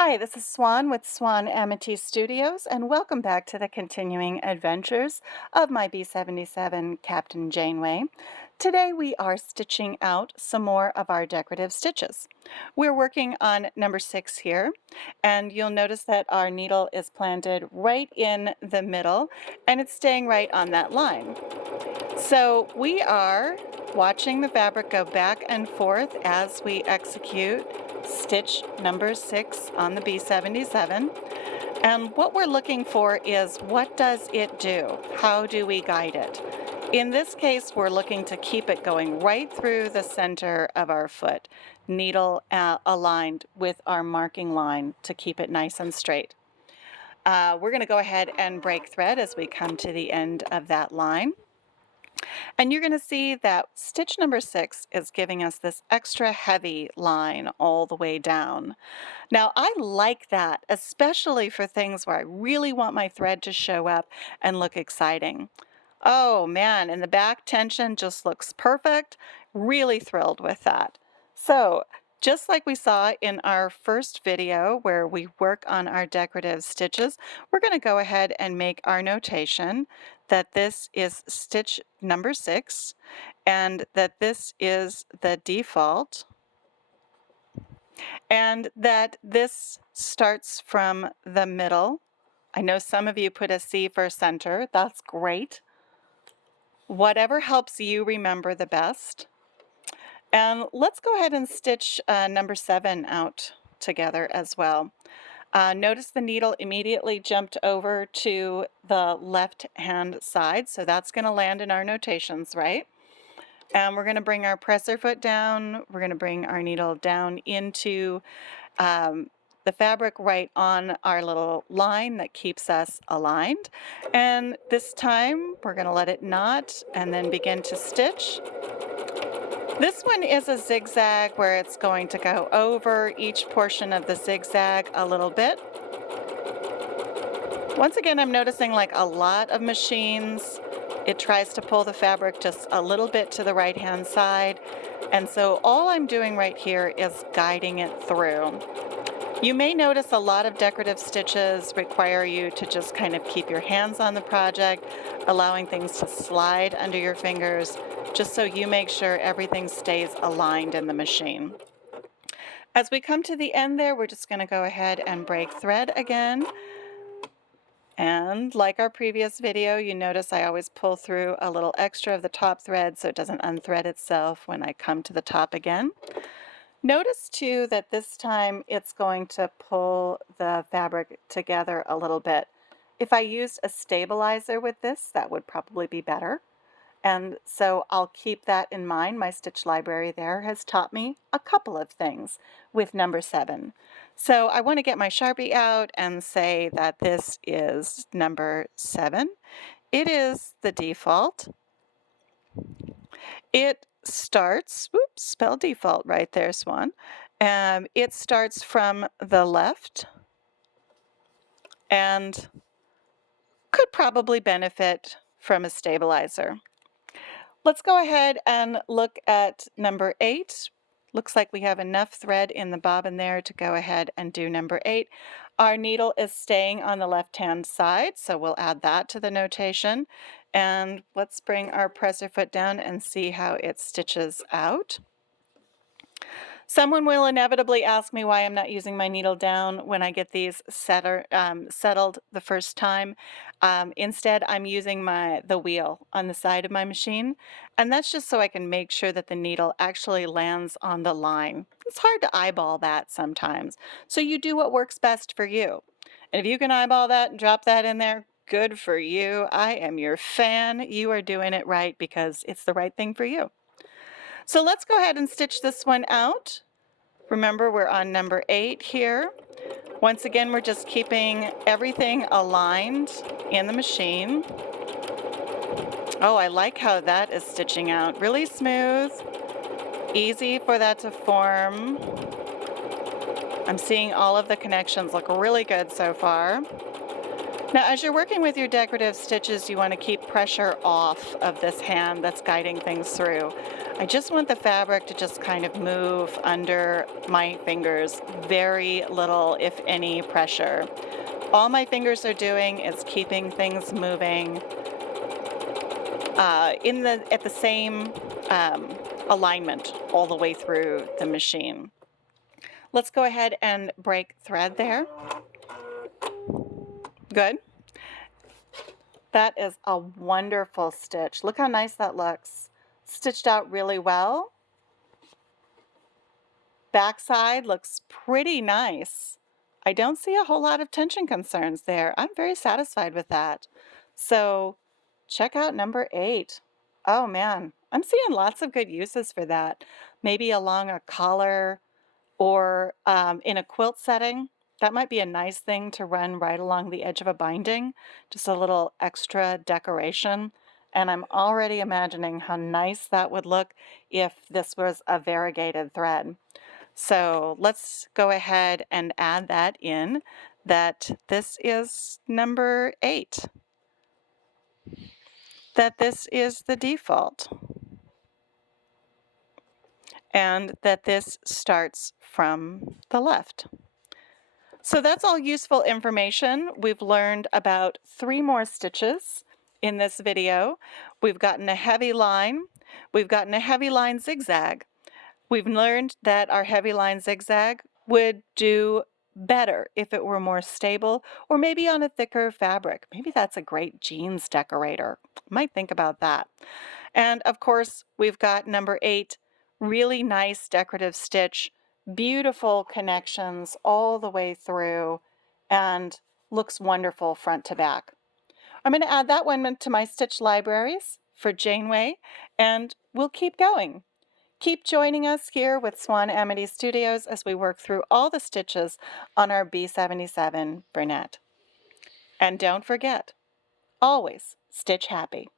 Hi, this is Swan with Swan Amity Studios, and welcome back to the continuing adventures of my B-77 Captain Janeway. Today we are stitching out some more of our decorative stitches. We're working on number 6 here, and you'll notice that our needle is planted right in the middle, and it's staying right on that line. So we are watching the fabric go back and forth as we execute stitch number 6 on the B-77. And what we're looking for is, what does it do? How do we guide it? In this case, we're looking to keep it going right through the center of our foot, needle aligned with our marking line to keep it nice and straight. We're going to go ahead and break thread as we come to the end of that line. And you're going to see that stitch number 6 is giving us this extra heavy line all the way down. Now, I like that, especially for things where I really want my thread to show up and look exciting. Oh man, and the back tension just looks perfect. Really thrilled with that. So, just like we saw in our first video where we work on our decorative stitches, we're going to go ahead and make our notation that this is stitch number 6 and that this is the default and that this starts from the middle. I know some of you put a C for center. That's great. Whatever helps you remember the best. And let's go ahead and stitch number 7 out together as well. Notice the needle immediately jumped over to the left hand side, so that's going to land in our notations, right? And we're going to bring our presser foot down. We're going to bring our needle down into the fabric right on our little line that keeps us aligned. And this time we're going to let it knot and then begin to stitch. This one is a zigzag where it's going to go over each portion of the zigzag a little bit. Once again, I'm noticing like a lot of machines, it tries to pull the fabric just a little bit to the right-hand side. And so all I'm doing right here is guiding it through. You may notice a lot of decorative stitches require you to just kind of keep your hands on the project, allowing things to slide under your fingers, just so you make sure everything stays aligned in the machine. As we come to the end there, we're just going to go ahead and break thread again. And like our previous video, you notice I always pull through a little extra of the top thread so it doesn't unthread itself when I come to the top again. Notice too that this time it's going to pull the fabric together a little bit. If I used a stabilizer with this, that would probably be better. And so I'll keep that in mind. My stitch library there has taught me a couple of things with number 7. So I want to get my Sharpie out and say that this is number 7. It is the default. It starts, oops, spell default right there, Swan. It starts from the left and could probably benefit from a stabilizer. Let's go ahead and look at number 8. Looks like we have enough thread in the bobbin there to go ahead and do number 8. Our needle is staying on the left-hand side, so we'll add that to the notation. And let's bring our presser foot down and see how it stitches out. Someone will inevitably ask me why I'm not using my needle down when I get these settled the first time. Instead, I'm using the wheel on the side of my machine, and that's just so I can make sure that the needle actually lands on the line. It's hard to eyeball that sometimes, so you do what works best for you. And if you can eyeball that and drop that in there, good for you. I am your fan. You are doing it right because it's the right thing for you. So let's go ahead and stitch this one out. Remember, we're on number 8 here. Once again, we're just keeping everything aligned in the machine. Oh, I like how that is stitching out. Really smooth, easy for that to form. I'm seeing all of the connections look really good so far. Now, as you're working with your decorative stitches, you want to keep pressure off of this hand that's guiding things through. I just want the fabric to just kind of move under my fingers. Very little, if any, pressure. All my fingers are doing is keeping things moving at the same alignment all the way through the machine. Let's go ahead and break thread there. Good. That is a wonderful stitch. Look how nice that looks. Stitched out really well. Backside looks pretty nice. I don't see a whole lot of tension concerns there. I'm very satisfied with that. So check out number 8. Oh man, I'm seeing lots of good uses for that. Maybe along a collar or in a quilt setting. That might be a nice thing to run right along the edge of a binding, just a little extra decoration. And I'm already imagining how nice that would look if this was a variegated thread. So let's go ahead and add that in, that this is number 8, that this is the default, and that this starts from the left. So that's all useful information. We've learned about 3 more stitches in this video. We've gotten a heavy line, we've gotten a heavy line zigzag. We've learned that our heavy line zigzag would do better if it were more stable or maybe on a thicker fabric. Maybe that's a great jeans decorator. Might think about that. And of course, we've got number 8, really nice decorative stitch, beautiful connections all the way through, and looks wonderful front to back. I'm going to add that one to my stitch libraries for Janeway, and we'll keep going. Keep joining us here with Swan Amity Studios as we work through all the stitches on our B-77 Bernette. And don't forget, always stitch happy.